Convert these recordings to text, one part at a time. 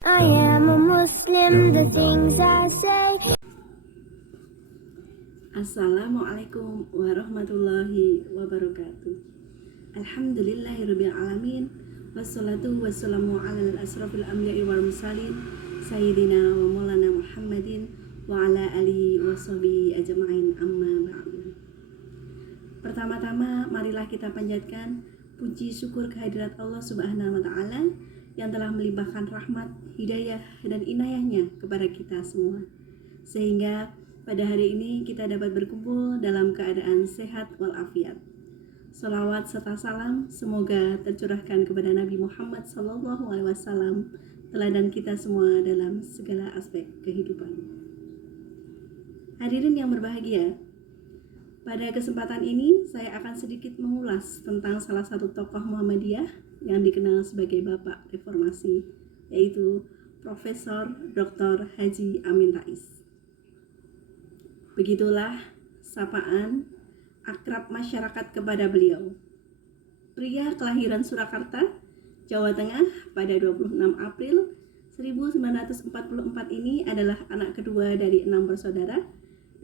I am a Muslim, the things I say. Assalamualaikum warahmatullahi wabarakatuh. Alhamdulillahirabbil alamin. Wassalatu wassalamu ala asrofil anbiya'i wal mursalin sayyidina wa maulana Muhammadin wa ala alihi wa sahbihi ajma'in, amma ba'du. Pertama-tama marilah kita panjatkan puji syukur kehadirat Allah Subhanahu wa taala yang telah melimpahkan rahmat, hidayah dan inayahnya kepada kita semua, sehingga pada hari ini kita dapat berkumpul dalam keadaan sehat walafiat. Salawat serta salam semoga tercurahkan kepada Nabi Muhammad SAW, teladan kita semua dalam segala aspek kehidupan. Hadirin yang berbahagia, pada kesempatan ini saya akan sedikit mengulas tentang salah satu tokoh Muhammadiyah yang dikenal sebagai Bapak Reformasi, yaitu Profesor Dr. Haji Amin Rais. Begitulah sapaan akrab masyarakat kepada beliau. Pria kelahiran Surakarta, Jawa Tengah pada 26 April 1944 ini adalah anak kedua dari 6 bersaudara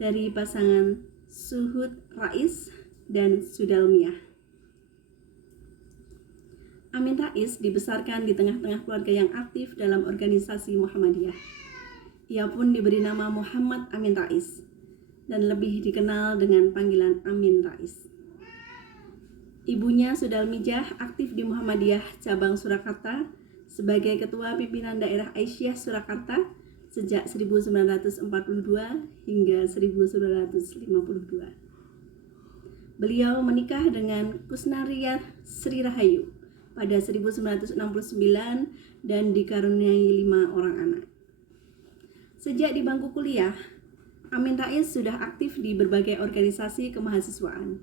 dari pasangan Suhud Rais dan Sudalmiah. Amin Rais dibesarkan di tengah-tengah keluarga yang aktif dalam organisasi Muhammadiyah. Ia pun diberi nama Muhammad Amin Rais dan lebih dikenal dengan panggilan Amin Rais. Ibunya Sudalmijah aktif di Muhammadiyah cabang Surakarta sebagai ketua pimpinan daerah Aisyah Surakarta sejak 1942 hingga 1952. Beliau menikah dengan Kusnariyah Sri Rahayu pada 1969 dan dikaruniai 5 orang anak. Sejak di bangku kuliah, Amin Rais sudah aktif di berbagai organisasi kemahasiswaan.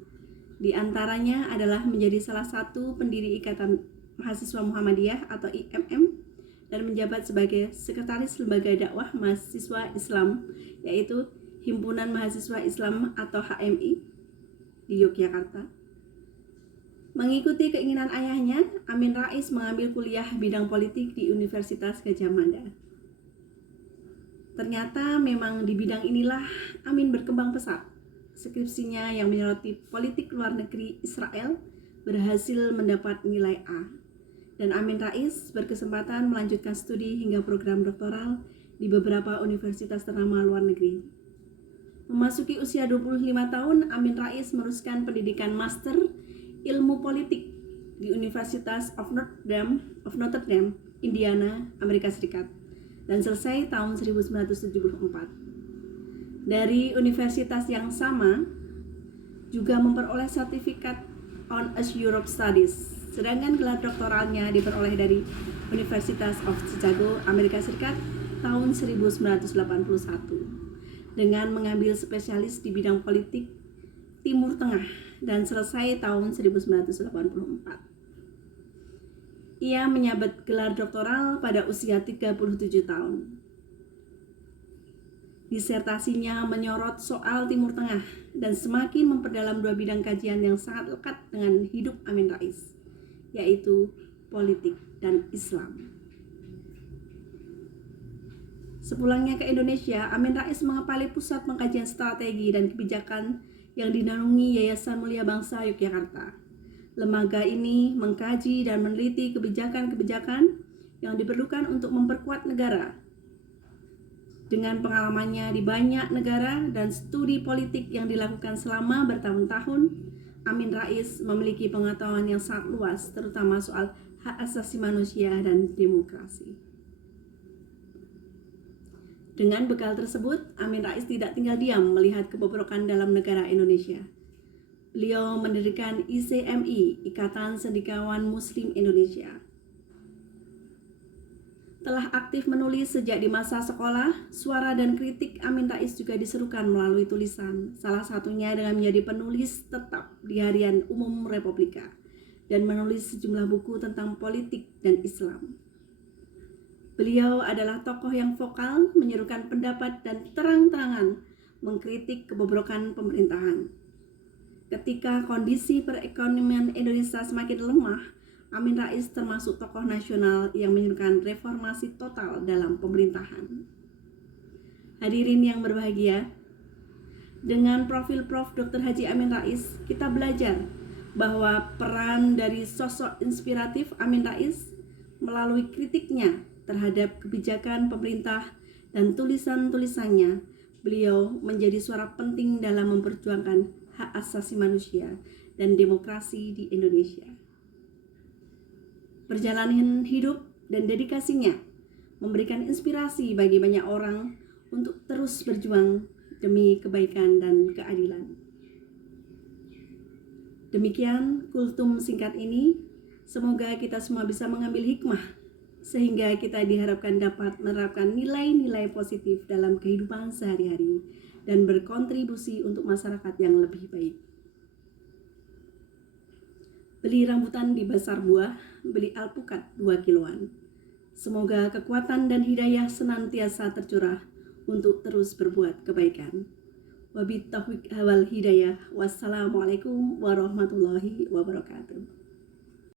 Di antaranya adalah menjadi salah satu pendiri Ikatan Mahasiswa Muhammadiyah atau IMM dan menjabat sebagai Sekretaris Lembaga Dakwah Mahasiswa Islam, yaitu Himpunan Mahasiswa Islam atau HMI di Yogyakarta. Mengikuti keinginan ayahnya, Amin Rais mengambil kuliah bidang politik di Universitas Gadjah Mada. Ternyata memang di bidang inilah Amin berkembang pesat. Skripsinya yang menyoroti politik luar negeri Israel berhasil mendapat nilai A. Dan Amin Rais berkesempatan melanjutkan studi hingga program doktoral di beberapa universitas ternama luar negeri. Memasuki usia 25 tahun, Amin Rais meneruskan pendidikan master Ilmu Politik di Universitas of Notre Dame, Indiana, Amerika Serikat, dan selesai tahun 1974. Dari universitas yang sama, juga memperoleh sertifikat on Europe Studies, sedangkan gelar doktoralnya diperoleh dari Universitas of Chicago, Amerika Serikat, tahun 1981, dengan mengambil spesialis di bidang politik Timur Tengah dan selesai tahun 1984. Ia menyabet gelar doktoral pada usia 37 tahun. Disertasinya menyorot soal Timur Tengah dan semakin memperdalam 2 bidang kajian yang sangat lekat dengan hidup Amin Rais, yaitu politik dan Islam. Sepulangnya ke Indonesia, Amin Rais mengepali Pusat Pengkajian Strategi dan Kebijakan yang dinaungi Yayasan Mulia Bangsa Yogyakarta. Lembaga ini mengkaji dan meneliti kebijakan-kebijakan yang diperlukan untuk memperkuat negara. Dengan pengalamannya di banyak negara dan studi politik yang dilakukan selama bertahun-tahun, Amin Rais memiliki pengetahuan yang sangat luas, terutama soal hak asasi manusia dan demokrasi. Dengan bekal tersebut, Amin Rais tidak tinggal diam melihat kebobrokan dalam negara Indonesia. Beliau mendirikan ICMI, Ikatan Cendekiawan Muslim Indonesia. Telah aktif menulis sejak di masa sekolah, suara dan kritik Amin Rais juga diserukan melalui tulisan, salah satunya dengan menjadi penulis tetap di Harian Umum Republika dan menulis sejumlah buku tentang politik dan Islam. Beliau adalah tokoh yang vokal, menyerukan pendapat dan terang-terangan mengkritik kebobrokan pemerintahan. Ketika kondisi perekonomian Indonesia semakin lemah, Amin Rais termasuk tokoh nasional yang menunjukkan reformasi total dalam pemerintahan. Hadirin yang berbahagia, dengan profil Prof. Dr. Haji Amin Rais, kita belajar bahwa peran dari sosok inspiratif Amin Rais melalui kritiknya terhadap kebijakan pemerintah dan tulisan-tulisannya, beliau menjadi suara penting dalam memperjuangkan hak asasi manusia dan demokrasi di Indonesia. Perjalanan hidup dan dedikasinya memberikan inspirasi bagi banyak orang untuk terus berjuang demi kebaikan dan keadilan. Demikian kultum singkat ini. Semoga kita semua bisa mengambil hikmah sehingga kita diharapkan dapat menerapkan nilai-nilai positif dalam kehidupan sehari-hari dan berkontribusi untuk masyarakat yang lebih baik. Beli rambutan di pasar buah, beli alpukat 2 kiloan. Semoga kekuatan dan hidayah senantiasa tercurah untuk terus berbuat kebaikan. Wabillahi taufiq wal hidayah. Wassalamualaikum warahmatullahi wabarakatuh.